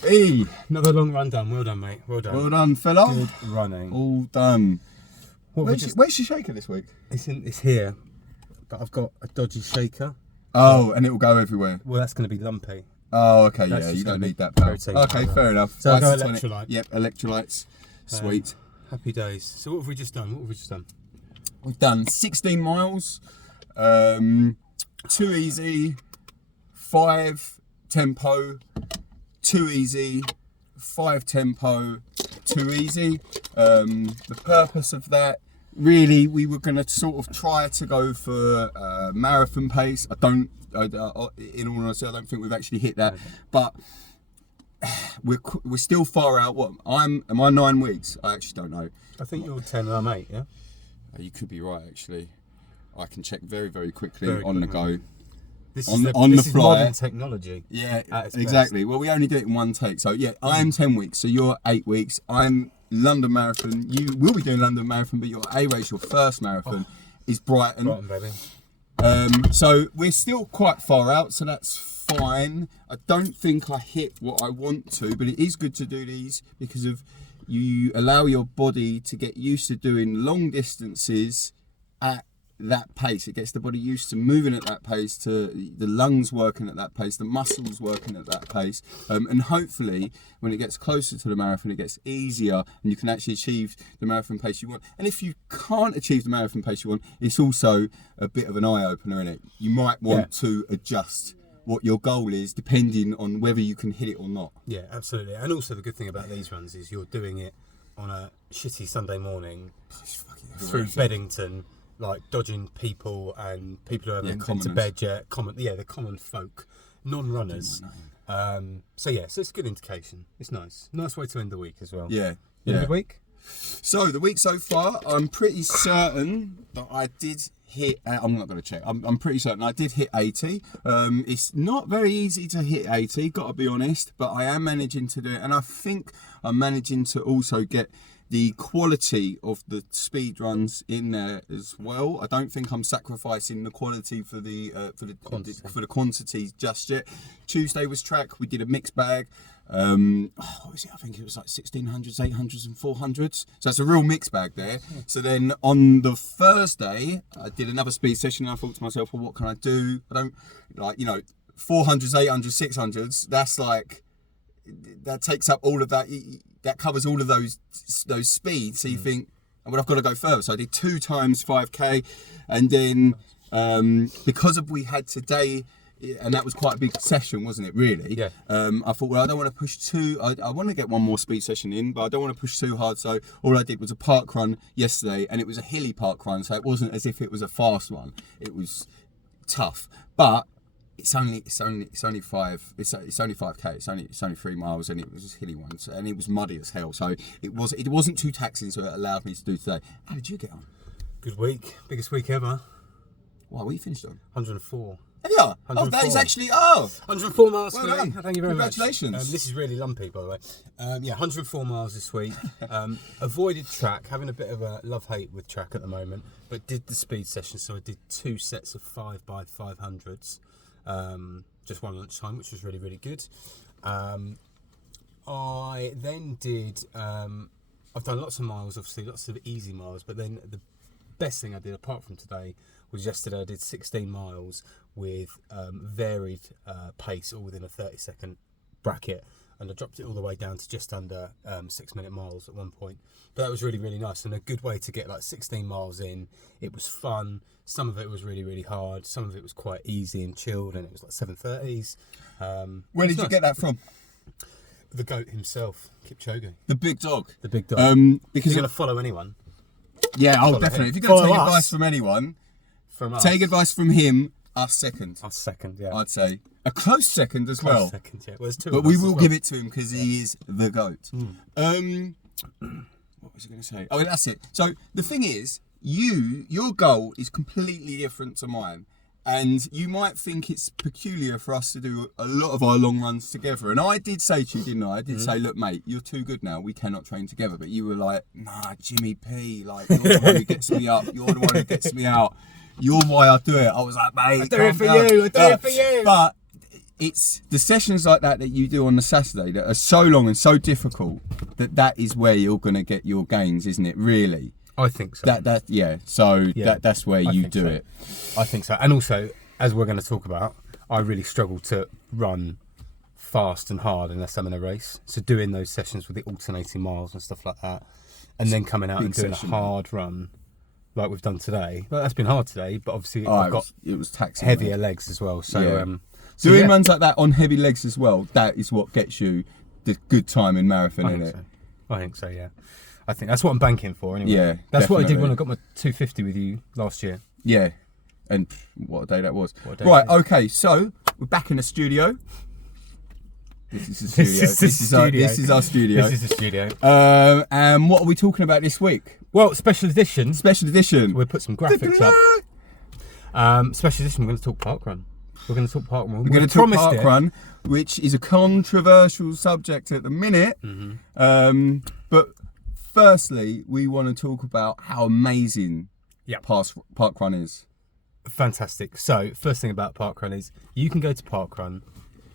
Hey, Another long run done. Well done, mate. Well done. well done, fella. Good running. All done. What we Where's your shaker this week? It's here, but I've got a dodgy shaker. Oh, and it will go everywhere. Well, that's going to be lumpy. Oh, okay, That's yeah, just you don't gonna need be that, pal. protein Okay, powder. fair enough. So I'll go Ice-tonic. electrolyte. Yep, electrolytes. Sweet. Happy days. So what have we just done? We've done 16 miles, 2 easy, 5 tempo, 2 easy, 5 tempo, 2 easy. The purpose of that, really, we were going to sort of try to go for marathon pace. In all honesty, I don't think we've actually hit that, but we're still far out. Am I 9 weeks? I actually don't know. I think you're 10 and I'm 8, yeah? You could be right, actually. I can check very, very quickly Very on the quickly. go. This On is the fly. modern technology. Yeah, at its exactly. Well, we only do it in one take. So, yeah, I am 10 weeks. So, you're 8 weeks. I'm London Marathon. You will be doing London Marathon, but your A race, your first marathon, is Brighton. Brighton, baby. So, we're still quite far out. So, that's fine. I don't think I hit what I want to, but it is good to do these because of you allow your body to get used to doing long distances at that pace. It gets the body used to moving at that pace, to the lungs working at that pace, the muscles working at that pace, and hopefully when it gets closer to the marathon it gets easier and you can actually achieve the marathon pace you want. And if you can't achieve the marathon pace you want, it's also a bit of an eye-opener, isn't it? You might want to adjust what your goal is depending on whether you can hit it or not. Yeah, absolutely. And also the good thing about these runs is you're doing it on a shitty Sunday morning through Beddington, like dodging people and people who haven't been to bed yet. The common folk, non-runners. So it's a good indication. It's nice. Nice way to end the week as well. Yeah. Good week? So the week so far, I'm pretty certain that I did hit. I'm not going to check. I'm pretty certain I did hit 80. It's not very easy to hit 80, got to be honest, but I am managing to do it, and I think I'm managing to also get the quality of the speed runs in there as well. I don't think I'm sacrificing the quality for the quantity just yet. Tuesday was track. We did a mixed bag. What was it? I think it was like 1600s, 800s and 400s. So it's a real mixed bag there. So then on the Thursday, I did another speed session and I thought to myself, well, what can I do? I don't, 400s, 800s, 600s, that's like, that takes up all of that. That covers all of those speeds. So you think, well, I've got to go further. So I did 2 times 5k. And then because we had today, and that was quite a big session, wasn't it, really? Yeah. I thought, well, I don't want to push too... I want to get one more speed session in, but I don't want to push too hard. So all I did was a park run yesterday, and it was a hilly park run, so it wasn't as if it was a fast one. It was tough. But it's only 5k. It's only 3 miles, and it was a hilly one, and it was muddy as hell. So it wasn't too taxing, so it allowed me to do today. How did you get on? Good week. Biggest week ever. What are you finished on? 104. Yeah. Oh, that is actually... 104 miles well for done. me. Thank you very much. Congratulations. This is really lumpy, by the way. 104 miles this week. Avoided track, having a bit of a love-hate with track at the moment, but did the speed session, so I did 2 sets of 5 by 500s. Just one lunchtime, which was really, really good. I then did... I've done lots of miles, obviously, lots of easy miles, but then the best thing I did, apart from today, was yesterday I did 16 miles with varied pace, all within a 30-second bracket, and I dropped it all the way down to just under 6-minute miles at one point. But that was really, really nice, and a good way to get like 16 miles in. It was fun. Some of it was really, really hard. Some of it was quite easy and chilled, and it was like 7:30s. Where did you get that from? The GOAT himself, Kipchoge. The big dog. The big dog. Because if you're going to follow anyone. Yeah, follow definitely. him. If you're going to Follow take us. advice from anyone, From us. take advice from him, us second. Us second, yeah. I'd say. A close second as well. Second, yeah. Well, there's 2 But of we us will as well. give it to him because he is the GOAT. What was I going to say? Oh, that's it. So the thing is, your goal is completely different to mine. And you might think it's peculiar for us to do a lot of our long runs together. And I did say to you, didn't I? I did say, look, mate, you're too good now. We cannot train together. But you were like, nah, Jimmy P. Like, you're the one who gets me up. You're the one who gets me out. You're why I do it. I was like, mate, I do it for you. I do it for you. But it's the sessions like that you do on the Saturday that are so long and so difficult that is where you're going to get your gains, isn't it? Really. I think so. That's where you do it. I think so. And also, as we're going to talk about, I really struggle to run fast and hard unless I'm in a race. So doing those sessions with the alternating miles and stuff like that, and then coming out and doing a hard run like we've done today. Well, that's been hard today, but obviously it was taxing, heavier legs as well. So doing runs like that on heavy legs as well, that is what gets you the good time in marathon, isn't it? I think so, yeah. I think that's what I'm banking for anyway. Yeah, that's definitely. what I did when I got my 250 with you last year. Yeah, and what a day that was. Right, okay, so we're back in the studio. This is the studio. This is our studio. This is the studio. And what are we talking about this week? Well, special edition. Special edition. We'll put some graphics up. Special edition, we're going to talk parkrun. We're going to talk parkrun. We're going to talk parkrun, which is a controversial subject at the minute. Mm-hmm. But firstly, we want to talk about how amazing parkrun is. Fantastic. So, first thing about parkrun is you can go to parkrun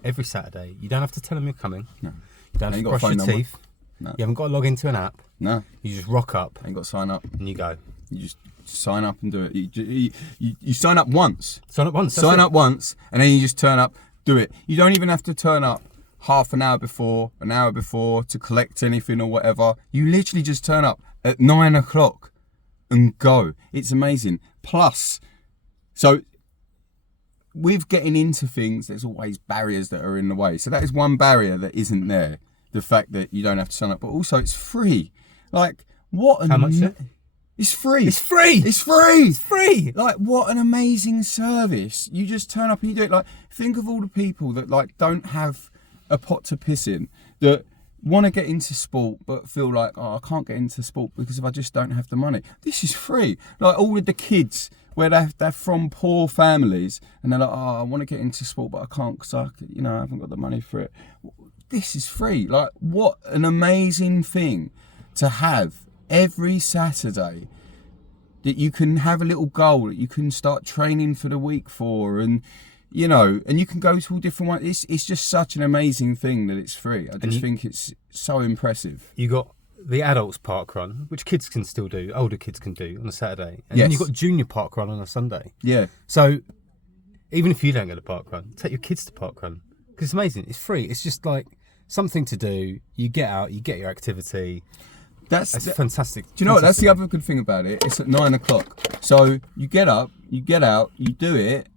every Saturday. You don't have to tell them you're coming. No. You don't have to brush your teeth. No. You haven't got to log into an app. No. You just rock up. Ain't got to sign up. And you go. You just sign up and do it. You sign up once. Sign up once. Sign up once, and then you just turn up, do it. You don't even have to turn up half an hour before to collect anything or whatever. You literally just turn up at 9 o'clock and go. It's amazing. Plus, so with getting into things, there's always barriers that are in the way. So that is one barrier that isn't there. The fact that you don't have to sign up, but also it's free. Like, what? How much? It's free. It's free. It's free. It's free. Like, what an amazing service. You just turn up and you do it. Like, think of all the people that like don't have a pot to piss in, that want to get into sport but feel like, oh, I can't get into sport because if I just don't have the money. This is free. Like all of the kids where they're from poor families and they're like, oh, I want to get into sport but I can't because I haven't got the money for it. This is free. Like, what an amazing thing to have every Saturday, that you can have a little goal that you can start training for the week for, and and you can go to all different ones. It's just such an amazing thing that it's free. I just think it's so impressive. You got the adults parkrun, which kids can still do, older kids can do on a Saturday, and then you've got junior parkrun on a Sunday. Yeah. So even if you don't go to parkrun, take your kids to parkrun because it's amazing. It's free. It's just like something to do. You get out, you get your activity. That's fantastic. Do you know what? That's the other good thing about it. It's at 9 o'clock. So you get up, you get out, you do it,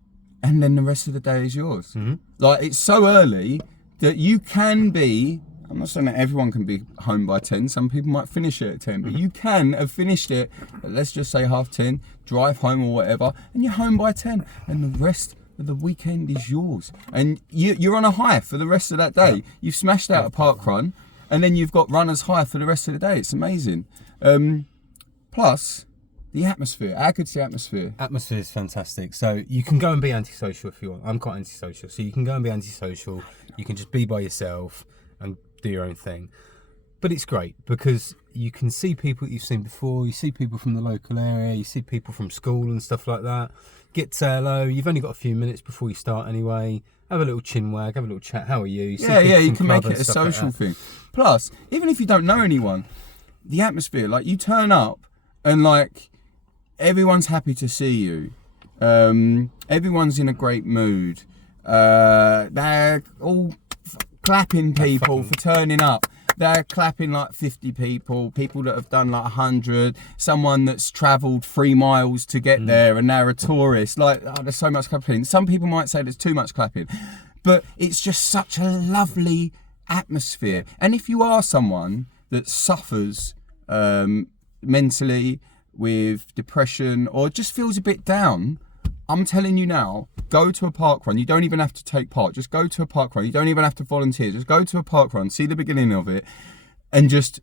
and then the rest of the day is yours. Mm-hmm. Like, it's so early that you can be, I'm not saying that everyone can be home by 10. Some people might finish it at 10. But you can have finished it at, let's just say, 10:30, drive home or whatever, and you're home by 10. And the rest of the weekend is yours. And you're on a high for the rest of that day. You've smashed out a parkrun. And then you've got runner's high for the rest of the day. It's amazing. Plus, the atmosphere. How good's the atmosphere? Atmosphere is fantastic. So you can go and be antisocial if you want. I'm quite antisocial. So you can go and be antisocial. You can just be by yourself and do your own thing. But it's great because you can see people that you've seen before. You see people from the local area. You see people from school and stuff like that. Get to say hello. You've only got a few minutes before you start anyway. Have a little chin wag, have a little chat. How are you? You can make it a social thing. Plus, even if you don't know anyone, the atmosphere, like you turn up and like everyone's happy to see you. Everyone's in a great mood. They're all clapping people for turning up. They're clapping like 50 people that have done like 100, someone that's travelled 3 miles to get there and they're a tourist. Like, oh, there's so much clapping. Some people might say there's too much clapping, but it's just such a lovely atmosphere. And if you are someone that suffers mentally with depression or just feels a bit down, I'm telling you now, go to a parkrun. You don't even have to take part. Just go to a parkrun. You don't even have to volunteer. Just go to a parkrun, see the beginning of it, and just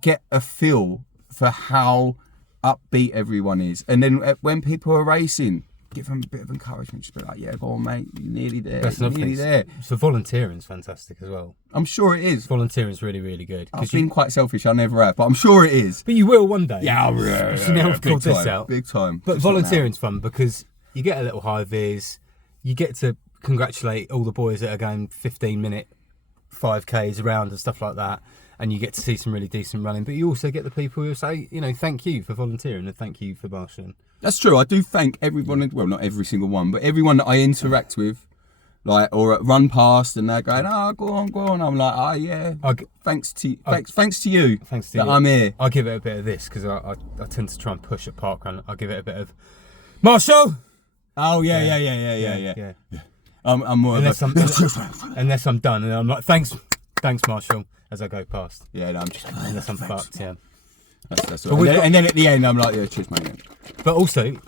get a feel for how upbeat everyone is. And then when people are racing, give them a bit of encouragement. Just be like, yeah, go on, mate. You're nearly there. You're nearly there. So volunteering is fantastic as well. I'm sure it is. Volunteering is really, really good. I've been quite selfish. I never have, but I'm sure it is. But you will one day. Yeah, now we've called this out. Big time. But volunteering's fun because you get a little high vis, you get to congratulate all the boys that are going 15-minute 5Ks around and stuff like that, and you get to see some really decent running. But you also get the people who say, you know, thank you for volunteering and thank you for marshalling. That's true. I do thank everyone. Well, not every single one, but everyone that I interact with, like, or run past, and they're going, "Oh, go on." I'm like, "Oh yeah, thanks to you. Thanks to you that I'm here." I'll give it a bit of this because I tend to try and push at parkrun. I'll give it a bit of Marshall. Oh yeah. I'm more unless I'm done, and I'm like, thanks, Marshall, as I go past. Yeah, no, I'm just unless I'm fucked. Yeah. That's all right. And then at the end, I'm like, yeah, cheers, mate. But also,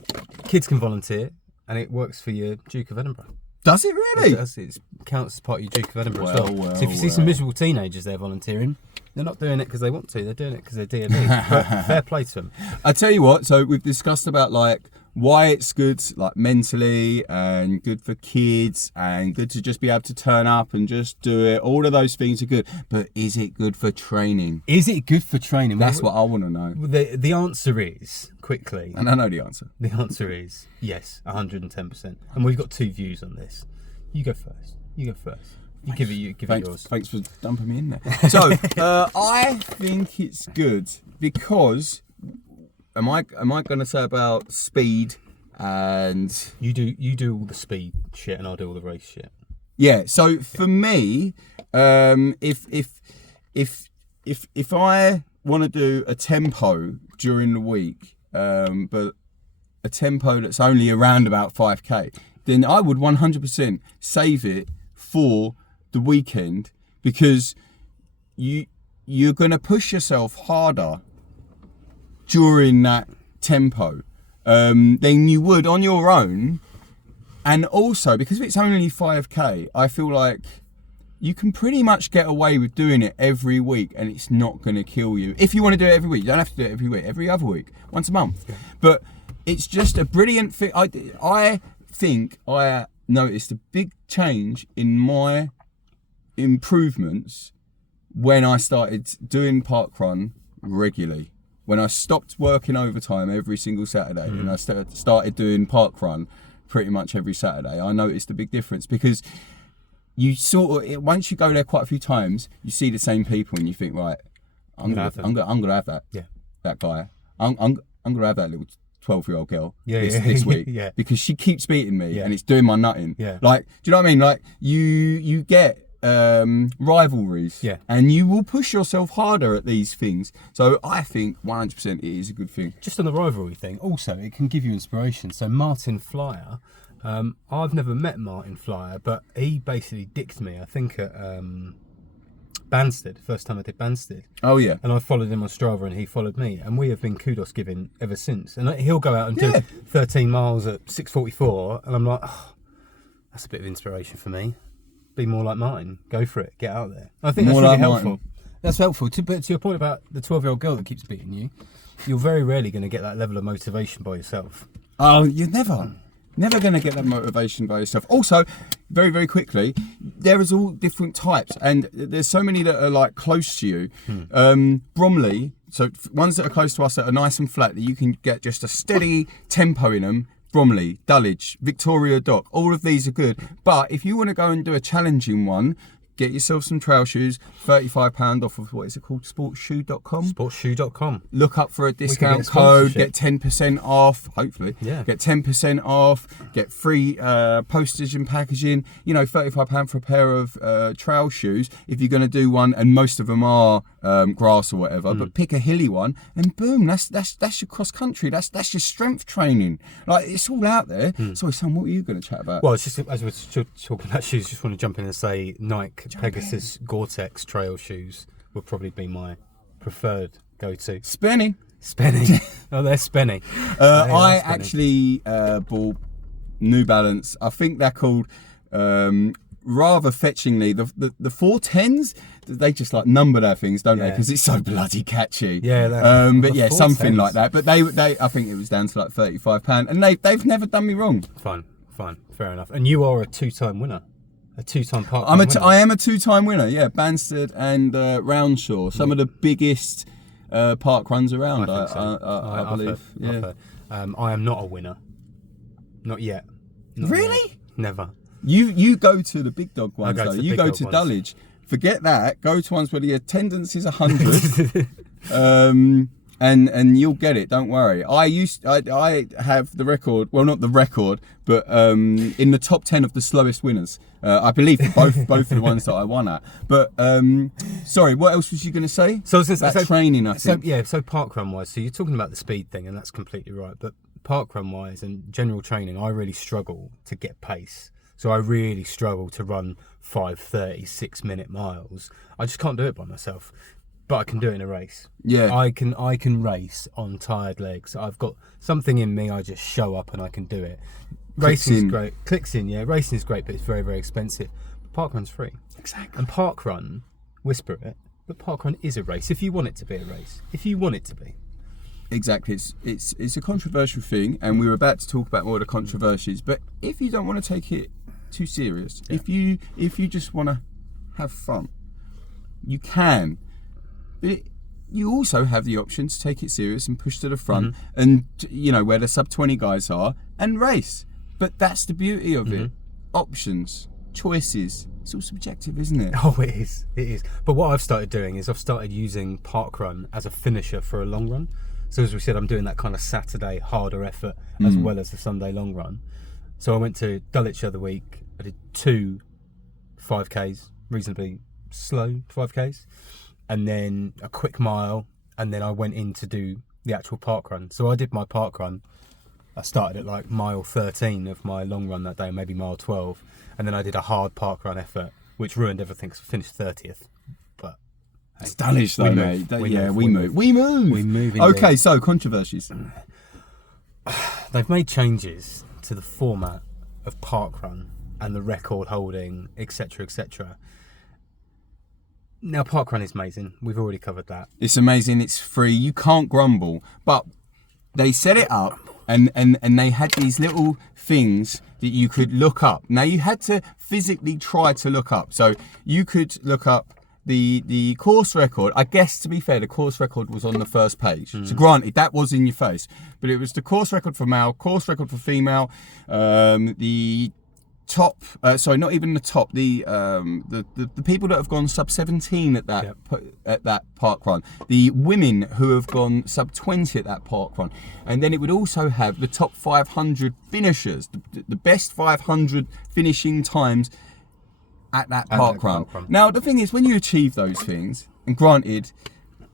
kids can volunteer, and it works for your Duke of Edinburgh. Does it really? It does. It counts as part of your Duke of Edinburgh as well. So if you see some miserable teenagers there volunteering, they're not doing it because they want to. They're doing it because they're D&D. But fair play to them. I tell you what. So we've discussed about like why it's good, like mentally, and good for kids, and good to just be able to turn up and just do it. All of those things are good. But is it good for training? Is it good for training? That's what I want to know. The answer is, quickly. And I know the answer. The answer is yes, 110%. And we've got two views on this. You go first. Give it yours. Thanks for dumping me in there. So I think it's good because am I going to say about speed and you do all the speed shit and I'll do all the race shit. Yeah. So for me, if I want to do a tempo during the week, but a tempo that's only around about 5k, then I would 100% save it for the weekend, because you're going to push yourself harder during that tempo than you would on your own. And also, because it's only 5k, I feel like you can pretty much get away with doing it every week and it's not going to kill you. If you want to do it every week, you don't have to do it every week, every other week, once a month. Yeah. But it's just a brilliant thing. I think I noticed a big change in my improvements when I started doing parkrun regularly. When I stopped working overtime every single Saturday and I started doing parkrun pretty much every Saturday, I noticed a big difference, because you sort of, once you go there quite a few times, you see the same people and you think, right, I'm gonna have that. Yeah. That guy. I'm gonna have that little 12-year-old girl this week yeah. because she keeps beating me and it's doing my nutting. Yeah. Like, do you know what I mean? Like you get rivalries, and you will push yourself harder at these things. So I think 100% it is a good thing. Just on the rivalry thing, also it can give you inspiration. So Martin Flyer, I've never met Martin Flyer, but he basically dicked me, I think at Banstead, first time I did Banstead. Oh yeah. And I followed him on Strava and he followed me, and we have been kudos giving ever since. And he'll go out and do 13 miles at 6:44, and I'm like, oh, that's a bit of inspiration for me. Be more like Martin. Go for it. Get out there. I think that's really helpful. Martin. That's helpful. But to your point about the 12-year-old girl that keeps beating you, you're very rarely going to get that level of motivation by yourself. Oh, you're never going to get that motivation by yourself. Also, very, very quickly, there is all different types, and there's so many that are like close to you. Bromley, so ones that are close to us that are nice and flat, that you can get just a steady tempo in them. Bromley, Dulwich, Victoria Dock, all of these are good. But if you want to go and do a challenging one, get yourself some trail shoes, £35 off of, what is it called, sportshoe.com? Sportshoe.com. Look up for a discount code, get 10% off, hopefully. Yeah. Get 10% off, get free postage and packaging. You know, £35 for a pair of trail shoes if you're going to do one, and most of them are grass or whatever, but pick a hilly one and boom, that's your cross country, that's your strength training. Like, it's all out there. Sorry, Sam, what were you going to chat about? Well, it's just, as we're talking about shoes, just want to jump in and say Nike Pegasus Gore-Tex trail shoes would probably be my preferred go-to. Spenny. Oh, they're spenny. I actually bought New Balance. I think they're called, rather fetchingly, the 410s. They just like number their things, don't they? Because it's so bloody catchy. Yeah. But yeah, something like that. But they I think it was down to like £35, and they've never done me wrong. Fine, fair enough. And you are a two-time winner. A two-time park. I am a two-time winner. Yeah, Banstead and Roundshaw, some of the biggest park runs around. I believe. I am not a winner. Not yet. Really? Never. You go to the big dog ones go though. to the You big go dog to ones. Dulwich. Forget that. Go to ones where the attendance is 100. And you'll get it. Don't worry. I have the record. Well, not the record, but in the top 10 of the slowest winners. I believe for both of the ones that I won at. But sorry, what else was you going to say? So I was gonna say, Training, I think. So parkrun wise, so you're talking about the speed thing, and that's completely right. But parkrun wise and general training, I really struggle to get pace. So I really struggle to run 5:30, 6-minute miles. I just can't do it by myself. But I can do it in a race. Yeah. I can race on tired legs. I've got something in me. I just show up and I can do it. Racing is great. Clicks in, yeah. Racing is great, but it's very, very expensive. But parkrun's free. Exactly. And parkrun, whisper it, but parkrun is a race. If you want it to be a race, if you want it to be. Exactly. It's a controversial thing, and we're about to talk about more of the controversies. But if you don't want to take it too serious, if you just want to have fun, you can. But you also have the option to take it serious and push to the front, and where the sub 20 guys are, and race. But that's the beauty of it. Options, choices. It's all subjective, isn't it? Oh, it is. It is. But what I've started doing is I've started using parkrun as a finisher for a long run. So as we said, I'm doing that kind of Saturday harder effort as well as the Sunday long run. So I went to Dulwich the other week. I did 2 5Ks, reasonably slow 5Ks. And then a quick mile, and then I went in to do the actual park run. So I did my park run. I started at like mile 13 of my long run that day, maybe mile 12, and then I did a hard park run effort, which ruined everything. So I finished 30th. But hey, it's Dulwich though, mate. We move. We move. Indeed. Okay, so controversies. They've made changes to the format of park run and the record holding, etc., etc. Now, parkrun is amazing. We've already covered that. It's amazing. It's free. You can't grumble. But they set it up, and they had these little things that you could look up. Now, you had to physically try to look up. So you could look up the course record. I guess, to be fair, the course record was on the first page. So granted, that was in your face. But it was the course record for male, course record for female, the top, not even the top, the people that have gone sub 17 at that park run, the women who have gone sub 20 at that park run, and then it would also have the top 500 finishers, the best 500 finishing times at that park run. Now the thing is, when you achieve those things, and granted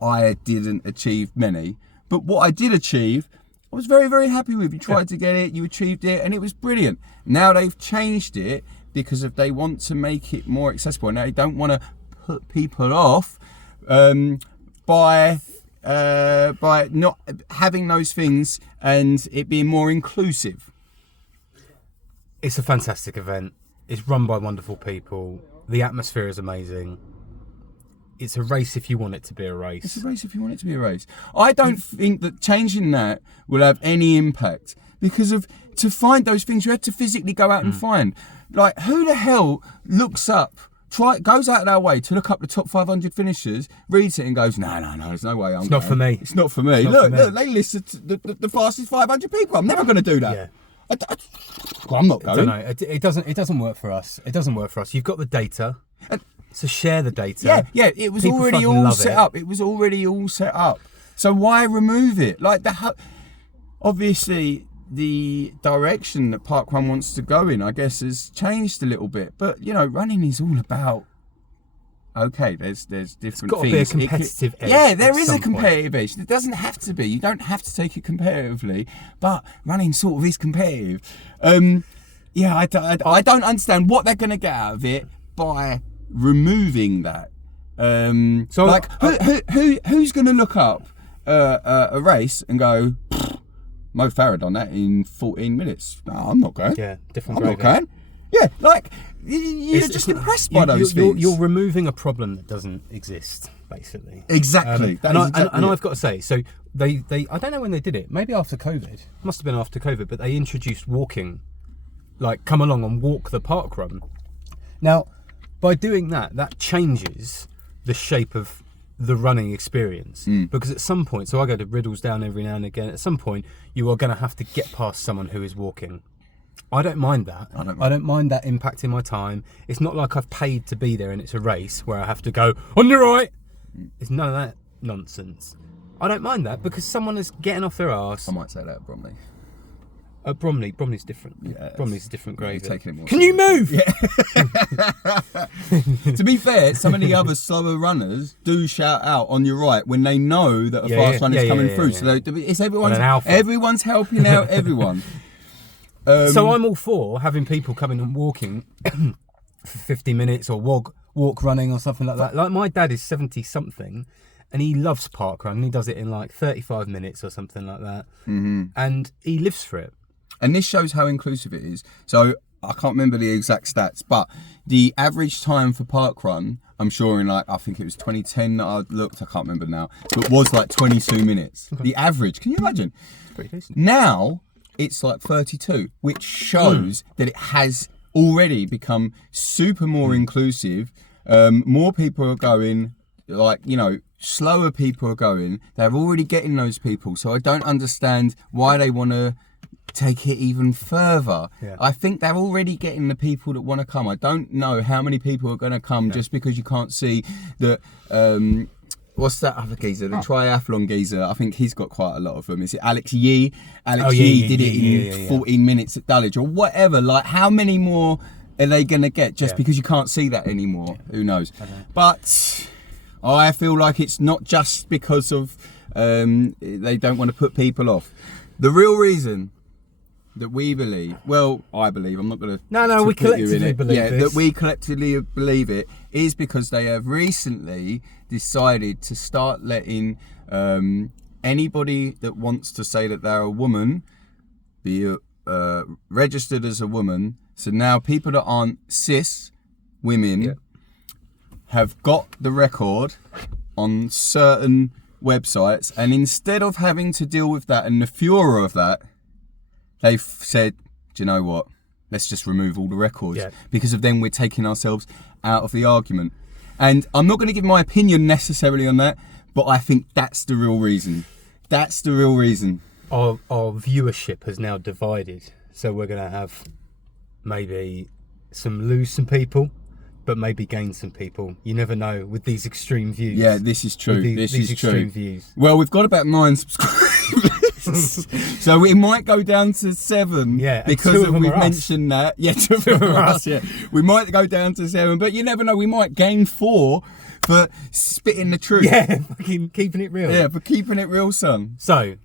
I didn't achieve many, but what I did achieve I was very, very happy with. You tried to get it, you achieved it, and it was brilliant. Now they've changed it because they want to make it more accessible. Now they don't want to put people off by not having those things and it being more inclusive. It's a fantastic event. It's run by wonderful people. The atmosphere is amazing. It's a race if you want it to be a race. It's a race if you want it to be a race. I don't think that changing that will have any impact because to find those things you had to physically go out and find. Like, who the hell looks up, goes out of their way to look up the top 500 finishers, reads it and goes, no, there's no way I'm It's not for me. It's not for me. Look, they listed the fastest 500 people. I'm never going to do that. Yeah. I'm not going. I don't know. It doesn't work for us. It doesn't work for us. You've got the data. So share the data. Yeah, it was People already fucking all love set it. up. It was already all set up. So why remove it? Like obviously the direction that parkrun wants to go in, I guess, has changed a little bit. But running is all about. Okay, there's different It's got things. to be a competitive edge. Yeah, there at is some a competitive edge. It doesn't have to be. You don't have to take it competitively, but running sort of is competitive. I don't understand what they're going to get out of it by removing that. Who's going to look up a race and go, Mo Farah done that in 14 minutes? No, I'm not going. Yeah, different. I'm not going. Yeah, like you're just impressed by those things. You're removing a problem that doesn't exist, basically. Exactly. And I've got to say, so they I don't know when they did it. Maybe after COVID. Must have been after COVID. But they introduced walking, like come along and walk the park run. Now, by doing that changes the shape of the running experience. Because at some point, so I go to Riddlesdown every now and again, at some point you are going to have to get past someone who is walking. I don't mind that. I don't mind that impacting my time. It's not like I've paid to be there and it's a race where I have to go on your right. It's none of that nonsense. I don't mind that because someone is getting off their arse. I might say that, Bromley. Bromley's different. Yeah, Bromley's a different grade. You're taking it more Can you move? To be fair, some of the other slower runners do shout out on your right when they know that a fast runner is coming through. So it's everyone's helping out everyone. So I'm all for having people coming and walking for 50 minutes or walk running or something like that. Like my dad is 70 something and he loves parkrun and he does it in like 35 minutes or something like that. Mm-hmm. And he lives for it. And this shows how inclusive it is. So I can't remember the exact stats, but the average time for parkrun, I'm sure in I think it was 2010 that I looked, I can't remember now, but was like 22 minutes. Okay. The average, can you imagine? It's pretty decent. Now it's like 32, which shows that it has already become super more inclusive. More people are going, slower people are going. They're already getting those people. So I don't understand why they want to take it even further. Yeah. I think they're already getting the people that want to come. I don't know how many people are going to come just because you can't see that. What's that other geezer? The triathlon geezer. I think he's got quite a lot of them. Is it Alex Yee? Yee did it in 14 minutes at Dulwich or whatever. Like, how many more are they going to get just because you can't see that anymore? Who knows? But I feel like it's not just because of they don't want to put people off. The real reason that we believe, I believe, I'm not going to... we collectively believe this. That we collectively believe it is because they have recently decided to start letting anybody that wants to say that they're a woman be registered as a woman. So now people that aren't cis women have got the record on certain websites, and instead of having to deal with that and the furor of that, they've said, do you know what? Let's just remove all the records because of then we're taking ourselves out of the argument. And I'm not going to give my opinion necessarily on that, but I think that's the real reason. That's the real reason. Our viewership has now divided, so we're going to have maybe lose some people, but maybe gain some people. You never know with these extreme views. Yeah, this is true. This is extreme true. Views. Well, we've got about 9 subscribers. So it might go down to 7 because we've mentioned that. Yeah, 2 of them are us. Yeah, we might go down to 7, but you never know. We might gain 4 for spitting the truth. Yeah, fucking keeping it real. Yeah, for keeping it real, son. So,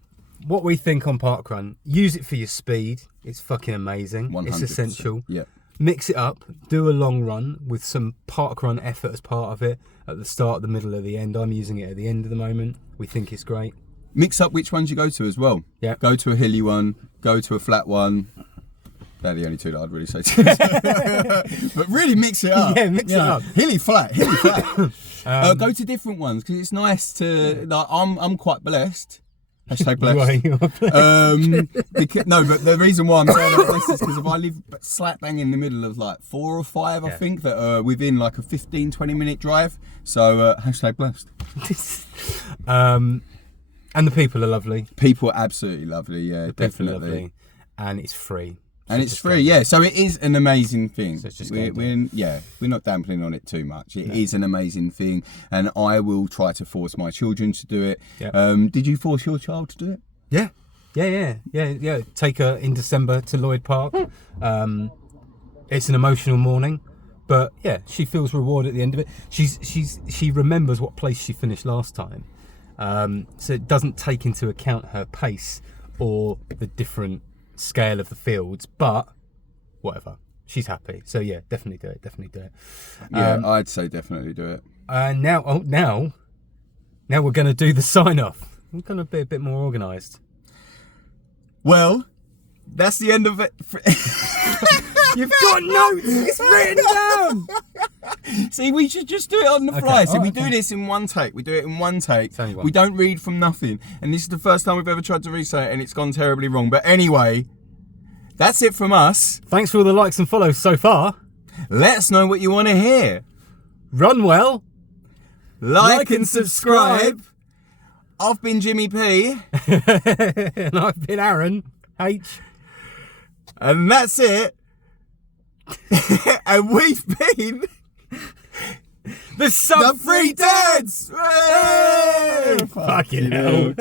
what we think on parkrun: use it for your speed. It's fucking amazing. 100%. It's essential. Yeah. Mix it up. Do a long run with some parkrun effort as part of it at the start, the middle, at the end. I'm using it at the end of the moment. We think it's great. Mix up which ones you go to as well. Yeah. Go to a hilly one, go to a flat one. They're the only 2 that I'd really say to. But really mix it up. Yeah, mix it up. Hilly flat. Go to different ones because it's nice to. Like, I'm quite blessed. Hashtag blessed. You are but the reason why I'm saying that blessed is because if I live slap bang in the middle of like 4 or 5, I think that are within like a 15-20 minute drive. So hashtag blessed. And the people are lovely. People are absolutely lovely, yeah, the definitely. People are lovely. And it's free. And it's free, yeah. So it is an amazing thing. So it's just we're not damping on it too much. It is an amazing thing, and I will try to force my children to do it. Yep. Did you force your child to do it? Yeah. Take her in December to Lloyd Park. It's an emotional morning, but yeah, she feels rewarded at the end of it. She remembers what place she finished last time. So it doesn't take into account her pace or the different scale of the fields, but whatever, she's happy. So yeah, definitely do it. Yeah, I'd say definitely do it. Now we're going to do the sign off. We're going to be a bit more organised. Well, that's the end of it. You've got notes. It's written down. See, we should just do it on the fly. So we do this in one take. We do it in one take. We don't read from nothing. And this is the first time we've ever tried to reset it, and it's gone terribly wrong. But anyway, that's it from us. Thanks for all the likes and follows so far. Let us know what you want to hear. Run well. Like and subscribe. I've been Jimmy P. And I've been Aaron H. And that's it. And we've been The Sub the Three Dads. Fucking hell.